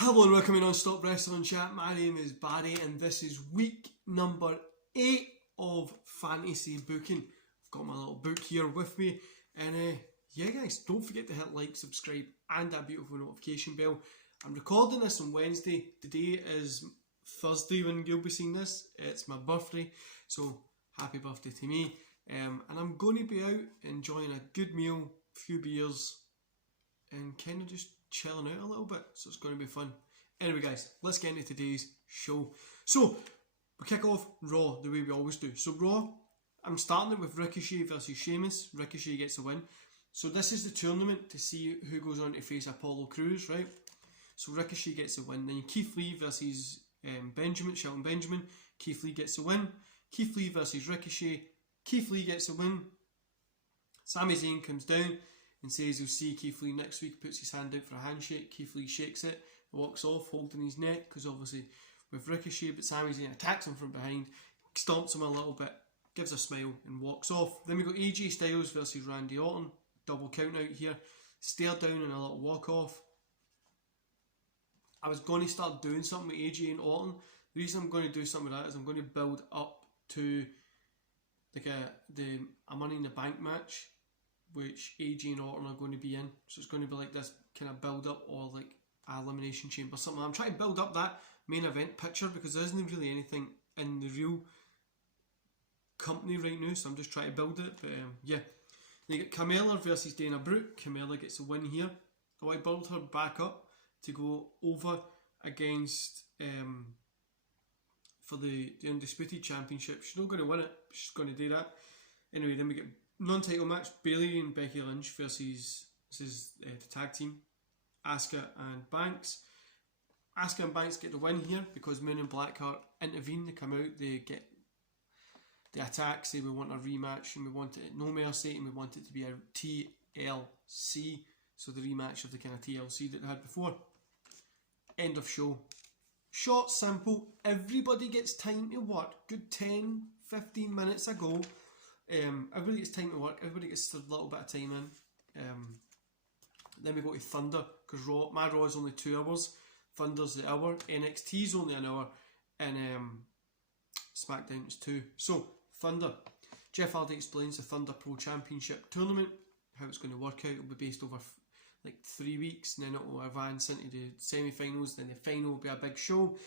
Hello and welcome to Non-Stop Wrestling Chat. My name is Barry and this is week number 8 of fantasy booking. I've got my little book here with me and yeah guys, don't forget to hit like, subscribe and that beautiful notification bell. I'm recording this on Wednesday. Today is Thursday when you'll be seeing this. It's my birthday, so happy birthday to me. And I'm going to be out enjoying a good meal, a few beers and kind of just chilling out a little bit, so it's going to be fun. Anyway guys, let's get into today's show. So we kick off Raw the way we always do. So Raw, I'm starting it with Ricochet versus Sheamus. Ricochet gets a win. So this is the tournament to see who goes on to face Apollo Crews, right? So Ricochet gets a win. Then Keith Lee versus Shelton Benjamin. Keith Lee gets a win. Keith Lee versus Ricochet. Keith Lee gets a win. Sami Zayn comes down and says he'll see Keith Lee next week, puts his hand out for a handshake. Keith Lee shakes it, walks off holding his neck, because obviously with Ricochet, but Sami Zayn attacks him from behind, stomps him a little bit, gives a smile and walks off. Then we got AJ Styles versus Randy Orton, double count out here, stare down and a little walk off. I was going to start doing something with AJ and Orton. The reason I'm going to do something with that is I'm going to build up to like a Money in the Bank match, which AJ and Orton are going to be in. So it's going to be like this kind of build up, or like an elimination chamber, something. I'm trying to build up that main event picture because there isn't really anything in the real company right now, so I'm just trying to build it. But yeah, you get Carmella versus Dana Brooke. Carmella gets a win here. I build her back up to go over against for the Undisputed Championship. She's not going to win it, but she's going to do that. Anyway, then we get non-title match, Bayley and Becky Lynch versus the tag team, Asuka and Banks. Asuka and Banks get the win here because Moon and Blackheart intervene. They come out, they get the attack, say we want a rematch and we want it at No Mercy and we want it to be a TLC, so the rematch of the kind of TLC that they had before. End of show. Short, simple, everybody gets time to work. Good 10-15 minutes ago. Everybody gets time to work, everybody gets a little bit of time in. Then we go to Thunder, because my Raw is only 2 hours, Thunder's the hour, NXT's only an hour, and SmackDown is 2. So, Thunder. Jeff Hardy explains the Thunder Pro Championship tournament, how it's going to work out. It'll be based over like 3 weeks, and then it will advance into the semi-finals, then the final will be a big show.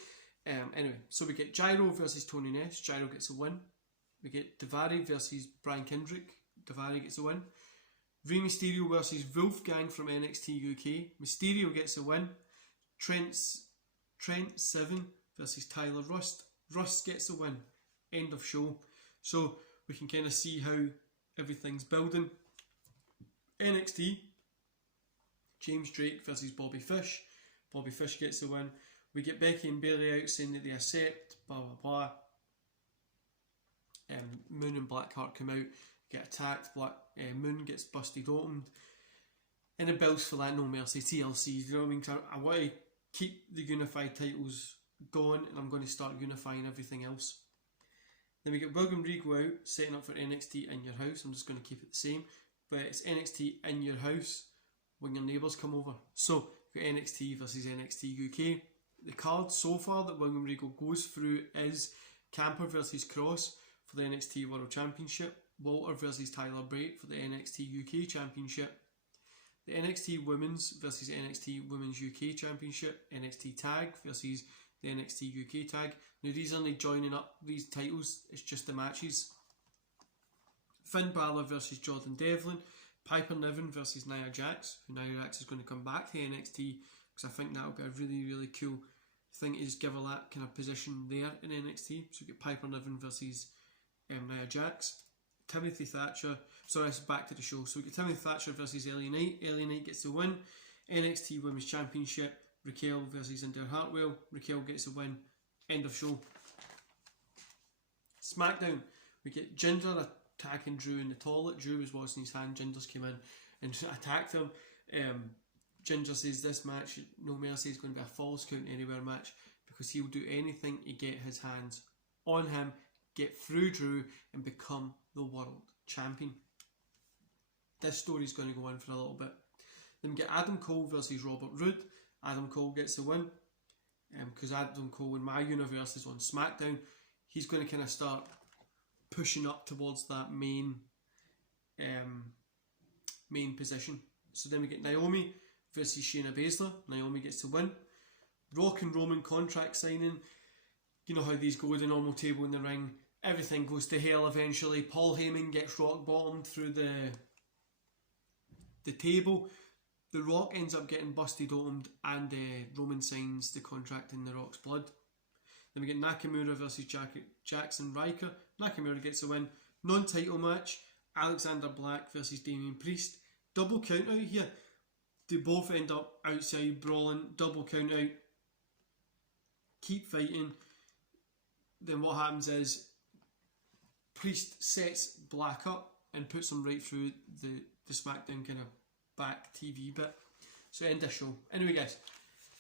Anyway, so we get Gyro versus Tony Ness. Gyro gets a win. We get Daivari versus Brian Kendrick. Daivari gets a win. Rey Mysterio versus Wolfgang from NXT UK. Mysterio gets a win. Trent Seven versus Tyler Rust. Rust gets a win. End of show. So we can kind of see how everything's building. NXT. James Drake versus Bobby Fish. Bobby Fish gets a win. We get Becky and Bayley out saying that they accept. Blah blah blah. Moon and Blackheart come out, get attacked. Moon gets busted open, and it builds for that No Mercy TLC. You know what I mean? I want to keep the unified titles going, and I'm going to start unifying everything else. Then we get William Regal out, setting up for NXT in your house. I'm just going to keep it the same, but it's NXT in your house when your neighbours come over. So we've got NXT versus NXT UK. The card so far that William Regal goes through is Ciampa versus Cross for the NXT World Championship, Walter versus Tyler Bate for the NXT UK Championship, the NXT Women's versus NXT Women's UK Championship, NXT Tag versus the NXT UK Tag. Now these are only joining up these titles, it's just the matches. Finn Balor versus Jordan Devlin, Piper Niven versus Nia Jax, who Nia Jax is going to come back to NXT, because I think that would be a really, really cool thing to just give her that kind of position there in NXT. So we get Piper Niven versus Nia Jax. Timothy Thatcher, sorry, it's back to the show. So we get Timothy Thatcher versus LA Knight. LA Knight gets the win. NXT Women's Championship, Raquel versus India Hartwell. Raquel gets a win. End of show. SmackDown, we get Jinder attacking Drew in the toilet. Drew was washing his hand. Jinder's came in and attacked him. Jinder says this match, No Mercy, is going to be a false count anywhere match, because he'll do anything to get his hands on him, get through Drew and become the world champion. This story's going to go on for a little bit. Then we get Adam Cole versus Robert Roode. Adam Cole gets the win. Because Adam Cole in my universe is on SmackDown, he's going to kind of start pushing up towards that main position. So then we get Naomi versus Shayna Baszler. Naomi gets to win. Rock and Roman contract signing. You know how these go, the normal table in the ring. Everything goes to hell eventually. Paul Heyman gets rock bottomed through the table. The Rock ends up getting busted opened, and Roman signs the contract in The Rock's blood. Then we get Nakamura versus Jackson Riker. Nakamura gets a win. Non-title match. Alexander Black versus Damian Priest. Double count out here. They both end up outside brawling. Double count out. Keep fighting. Then what happens is Priest sets Black up and puts him right through the SmackDown kind of back TV bit. So end the show. Anyway guys,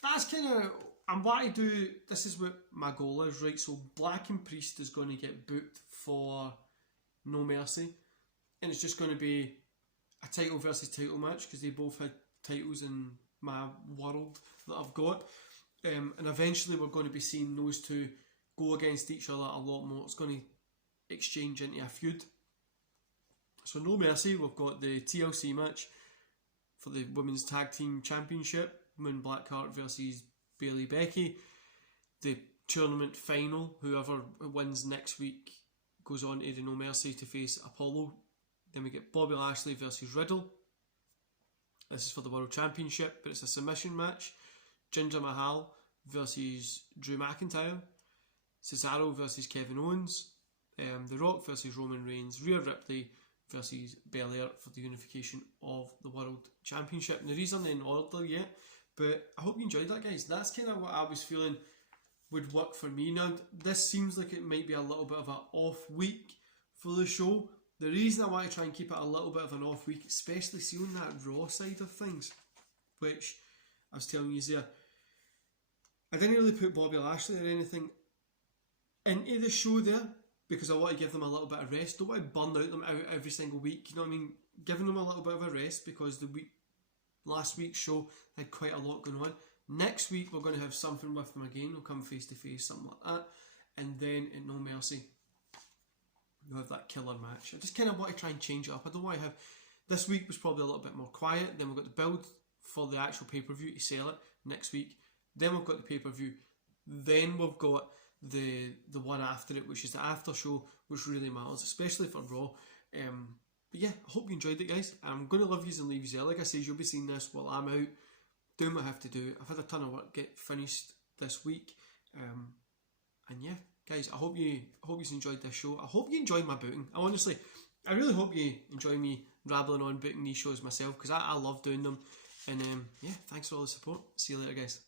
that's kind of, and what I do, this is what my goal is, right? So Black and Priest is going to get booked for No Mercy, and it's just going to be a title versus title match because they both had titles in my world that I've got, and eventually we're going to be seeing those two go against each other a lot more. It's going to exchange into a feud. So No Mercy, we've got the TLC match for the Women's Tag Team Championship, Moon Blackheart versus Bayley Becky. The tournament final, whoever wins next week goes on to the No Mercy to face Apollo. Then we get Bobby Lashley versus Riddle. This is for the World Championship, but it's a submission match. Jinder Mahal versus Drew McIntyre. Cesaro versus Kevin Owens. The Rock versus Roman Reigns. Rhea Ripley versus Belair for the unification of the World Championship. And these aren't in order yet, but I hope you enjoyed that, guys. That's kind of what I was feeling would work for me. Now, this seems like it might be a little bit of an off week for the show. The reason I want to try and keep it a little bit of an off week, especially seeing that Raw side of things, which I was telling you there, I didn't really put Bobby Lashley or anything into the show there, because I want to give them a little bit of rest. Don't want to burn out them out every single week. You know what I mean? Giving them a little bit of a rest because last week's show had quite a lot going on. Next week we're going to have something with them again. We'll come face to face, something like that. And then in No Mercy, we'll have that killer match. I just kind of want to try and change it up. I don't want to have... This week was probably a little bit more quiet. Then we've got the build for the actual pay-per-view to sell it next week. Then we've got the pay-per-view. Then we've got the one after it, which is the after show, which really matters, especially for Raw. But yeah, I hope you enjoyed it, guys. I'm going to love yous and leave yous there. Like I said, you'll be seeing this while I'm out doing what I have to do. I've had a ton of work get finished this week, and yeah, guys, I hope you enjoyed this show. I hope you enjoyed my booking. I really hope you enjoy me rambling on booking these shows myself, because I love doing them. And yeah, thanks for all the support. See you later, guys.